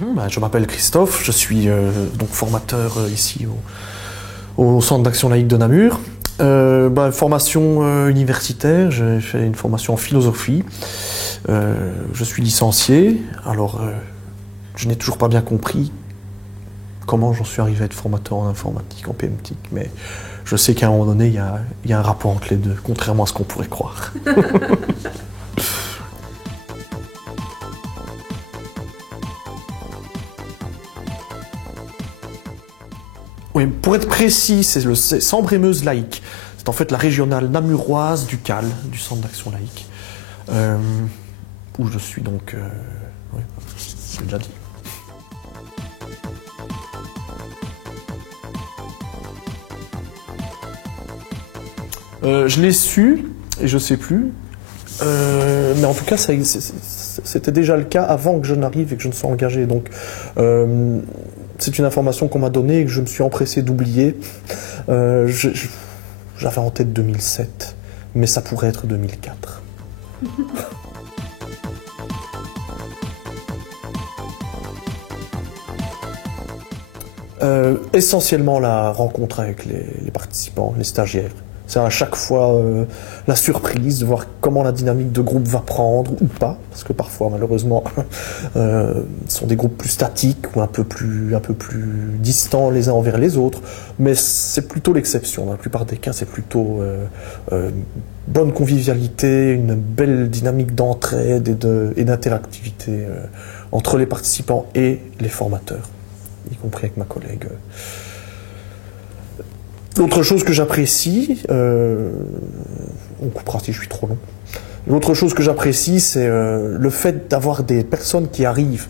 Je m'appelle Christophe, je suis donc formateur ici au Centre d'action laïque de Namur. Formation universitaire, j'ai fait une formation en philosophie. Je suis licencié, alors je n'ai toujours pas bien compris comment j'en suis arrivé à être formateur en informatique, en PMTIC, mais je sais qu'à un moment donné, il y a un rapport entre les deux, contrairement à ce qu'on pourrait croire. Oui, pour être précis, c'est le Sambre-et-Meuse laïque. C'est en fait la régionale namuroise du CAL, du Centre d'action laïque, où je suis donc... oui, j'ai déjà dit. Je l'ai su, et je ne sais plus, mais en tout cas, c'était déjà le cas avant que je n'arrive et que je ne sois engagé. Donc, c'est une information qu'on m'a donnée et que je me suis empressé d'oublier. J'avais en tête 2007, mais ça pourrait être 2004. Essentiellement la rencontre avec les participants, les stagiaires. C'est à chaque fois la surprise de voir comment la dynamique de groupe va prendre ou pas, parce que parfois malheureusement ce sont des groupes plus statiques ou un peu plus distants les uns envers les autres, mais c'est plutôt l'exception. Dans la plupart des cas, c'est plutôt bonne convivialité, une belle dynamique d'entraide et d'interactivité entre les participants et les formateurs, y compris avec ma collègue. L'autre chose que j'apprécie, on coupera si je suis trop long, l'autre chose que j'apprécie, c'est le fait d'avoir des personnes qui arrivent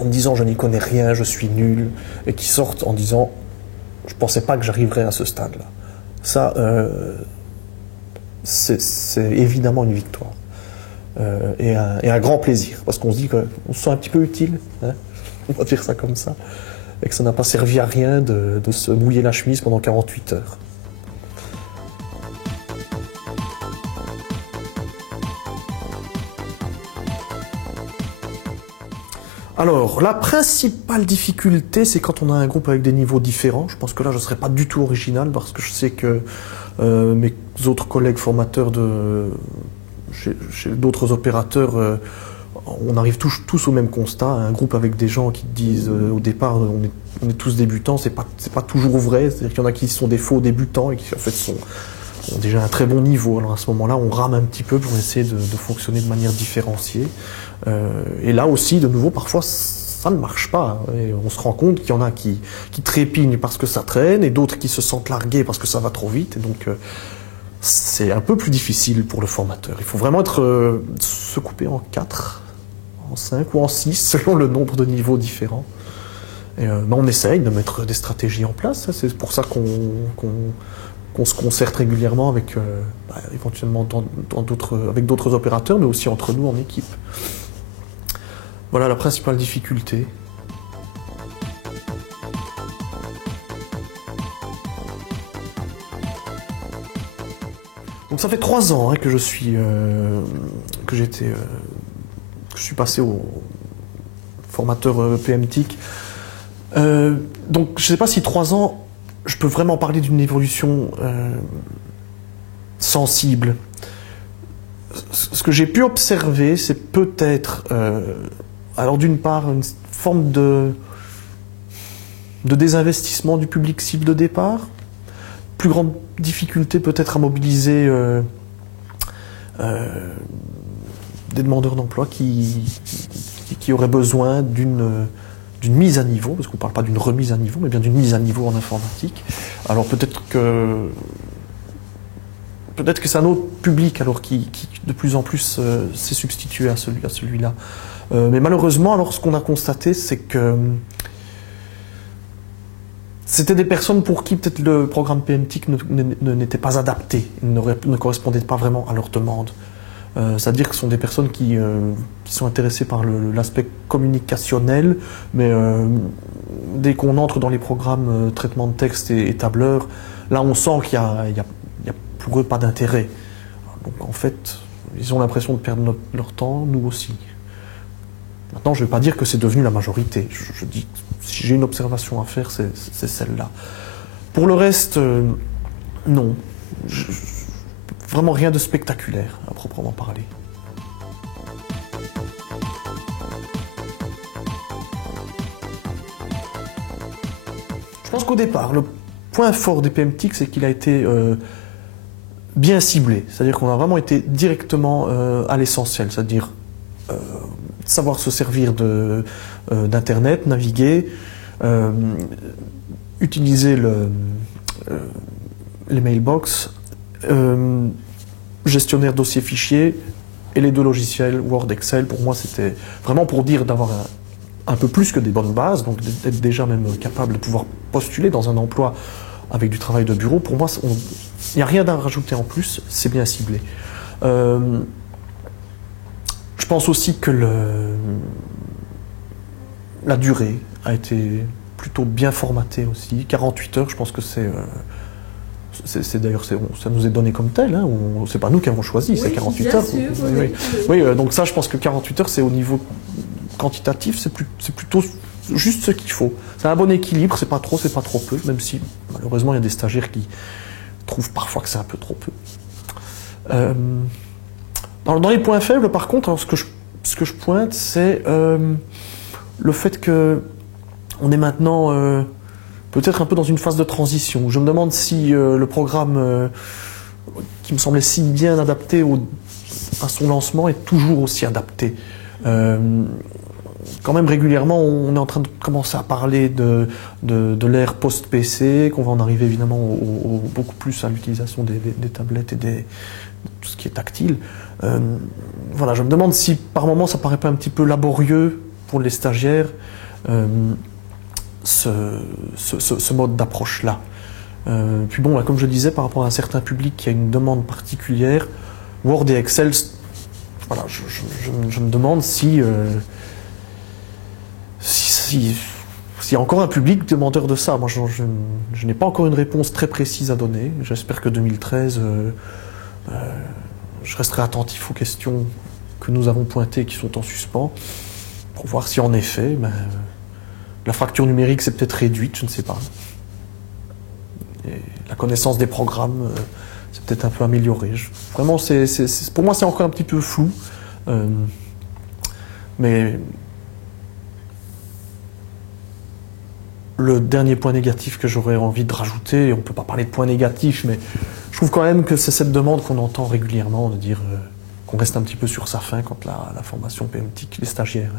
en me disant je n'y connais rien, je suis nul, et qui sortent en disant je ne pensais pas que j'arriverais à ce stade-là. Ça, c'est évidemment une victoire et un grand plaisir, parce qu'on se dit qu'on se sent un petit peu utile, hein, on va dire ça comme ça. Et que ça n'a pas servi à rien de se mouiller la chemise pendant 48 heures. Alors, la principale difficulté, c'est quand on a un groupe avec des niveaux différents. Je pense que là, je ne serai pas du tout original, parce que je sais que mes autres collègues formateurs chez d'autres opérateurs... on arrive tous au même constat, un groupe avec des gens qui disent au départ on est tous débutants, c'est pas toujours vrai, c'est-à-dire qu'il y en a qui sont des faux débutants et qui en fait ont déjà un très bon niveau. Alors à ce moment-là, on rame un petit peu pour essayer de fonctionner de manière différenciée. Et là aussi, de nouveau, parfois ça ne marche pas. Et on se rend compte qu'il y en a qui trépignent parce que ça traîne et d'autres qui se sentent largués parce que ça va trop vite. Et donc c'est un peu plus difficile pour le formateur. Il faut vraiment se couper en 4. En 5 ou en 6, selon le nombre de niveaux différents. Et, on essaye de mettre des stratégies en place. C'est pour ça qu'on se concerte régulièrement avec, éventuellement avec d'autres opérateurs, mais aussi entre nous en équipe. Voilà la principale difficulté. Donc ça fait 3 ans que je suis passé au formateur PMTIC. Donc je ne sais pas si 3 ans, je peux vraiment parler d'une évolution sensible. Ce que j'ai pu observer, c'est peut-être, alors d'une part, une forme de désinvestissement du public cible de départ, plus grande difficulté peut-être à mobiliser des demandeurs d'emploi qui auraient besoin d'une mise à niveau, parce qu'on ne parle pas d'une remise à niveau, mais bien d'une mise à niveau en informatique. Alors peut-être que c'est un autre public alors qui de plus en plus s'est substitué à celui-là. Mais malheureusement, alors ce qu'on a constaté, c'est que c'était des personnes pour qui peut-être le programme PMTIC n'était pas adapté, ne correspondait pas vraiment à leurs demandes. C'est-à-dire que ce sont des personnes qui sont intéressées par l'aspect communicationnel, mais dès qu'on entre dans les programmes traitement de texte et tableur, là on sent qu'il y a pour eux pas d'intérêt. Donc en fait, ils ont l'impression de perdre leur temps, nous aussi. Maintenant, je ne vais pas dire que c'est devenu la majorité. Je dis, si j'ai une observation à faire, c'est celle-là. Pour le reste, non. Vraiment rien de spectaculaire, à proprement parler. Je pense qu'au départ, le point fort des PMTIC, c'est qu'il a été bien ciblé. C'est-à-dire qu'on a vraiment été directement à l'essentiel, c'est-à-dire savoir se servir d'Internet, naviguer, utiliser les mailbox, gestionnaire dossier fichier et les deux logiciels Word, Excel. Pour moi, c'était vraiment pour dire d'avoir un peu plus que des bonnes bases, donc d'être déjà même capable de pouvoir postuler dans un emploi avec du travail de bureau. Pour moi, il n'y a rien à rajouter en plus, c'est bien ciblé. Je pense aussi que la durée a été plutôt bien formatée aussi. 48 heures, je pense que d'ailleurs, ça nous est donné comme tel, hein, c'est pas nous qui avons choisi, c'est 48 heures. Sûr, oui, donc ça, je pense que 48 heures, c'est au niveau quantitatif, c'est plutôt juste ce qu'il faut. C'est un bon équilibre, c'est pas trop peu, même si malheureusement il y a des stagiaires qui trouvent parfois que c'est un peu trop peu. Dans les points faibles, par contre, alors, ce que je pointe, c'est le fait que on est maintenant peut-être un peu dans une phase de transition. Je me demande si le programme qui me semblait si bien adapté à son lancement est toujours aussi adapté. Quand même régulièrement, on est en train de commencer à parler de l'ère post-PC, qu'on va en arriver évidemment beaucoup plus à l'utilisation des tablettes et tout ce qui est tactile. Voilà, je me demande si par moment ça paraît pas un petit peu laborieux pour les stagiaires, ce mode d'approche-là. Puis bon, là, comme je disais, par rapport à un certain public qui a une demande particulière, Word et Excel, voilà, je me demande s'il y a encore un public demandeur de ça. Moi, je n'ai pas encore une réponse très précise à donner. J'espère que 2013, je resterai attentif aux questions que nous avons pointées qui sont en suspens, pour voir si en effet, la fracture numérique s'est peut-être réduite, je ne sais pas. Et la connaissance des programmes s'est peut-être un peu améliorée. Vraiment, pour moi, c'est encore un petit peu flou. Mais le dernier point négatif que j'aurais envie de rajouter, et on ne peut pas parler de point négatif, mais je trouve quand même que c'est cette demande qu'on entend régulièrement, de dire qu'on reste un petit peu sur sa faim quand la formation PMTIC, les stagiaires.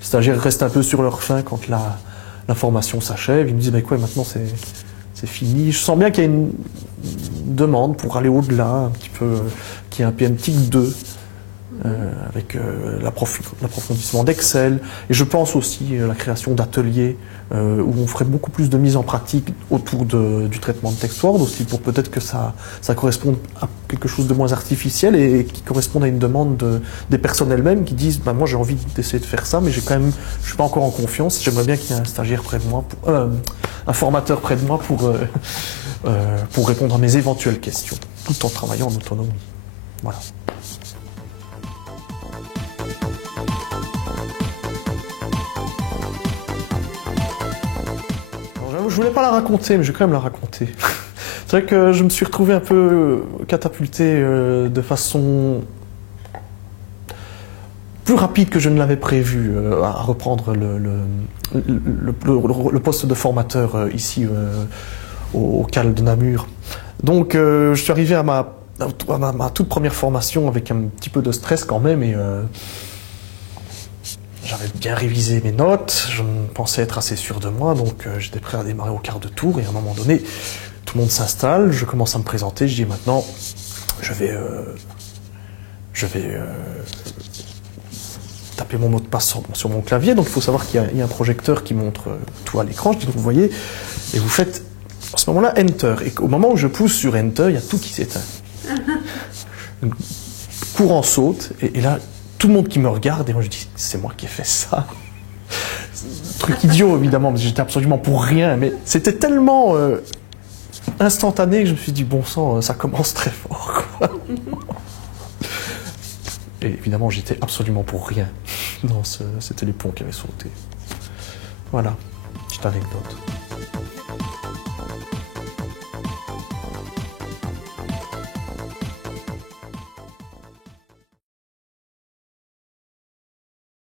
Les stagiaires restent un peu sur leur faim quand la formation s'achève. Ils me disent, mais quoi, maintenant c'est fini. Je sens bien qu'il y a une demande pour aller au-delà, un petit peu, qu'il y a un PMTIC 2, avec l'approfondissement d'Excel. Et je pense aussi à la création d'ateliers où on ferait beaucoup plus de mise en pratique autour du traitement de texte Word aussi, pour peut-être que ça corresponde à quelque chose de moins artificiel et qui corresponde à une demande des personnes elles-mêmes qui disent moi j'ai envie d'essayer de faire ça, mais je suis pas encore en confiance, j'aimerais bien qu'il y ait un stagiaire près de moi, un formateur près de moi pour répondre à mes éventuelles questions, tout en travaillant en autonomie. Voilà. Je voulais pas la raconter, mais je vais quand même la raconter. C'est vrai que je me suis retrouvé un peu catapulté de façon plus rapide que je ne l'avais prévu à reprendre le poste de formateur ici au CAL de Namur. Donc je suis arrivé à ma toute première formation avec un petit peu de stress quand même, et j'avais bien révisé mes notes, je pensais être assez sûr de moi, donc j'étais prêt à démarrer au quart de tour, et à un moment donné, tout le monde s'installe, je commence à me présenter, je dis maintenant, je vais taper mon mot de passe sur mon clavier, donc il faut savoir qu'il y a un projecteur qui montre tout à l'écran, je dis donc vous voyez, et vous faites à ce moment-là Enter, et au moment où je pousse sur Enter, il y a tout qui s'éteint. Le courant saute, et là, tout le monde qui me regarde, et moi je dis, c'est moi qui ai fait ça. Truc idiot, évidemment, parce que j'étais absolument pour rien, mais c'était tellement instantané que je me suis dit, bon sang, ça commence très fort, quoi. Et évidemment, j'étais absolument pour rien. Non, c'était les ponts qui avaient sauté. Voilà, petite anecdote.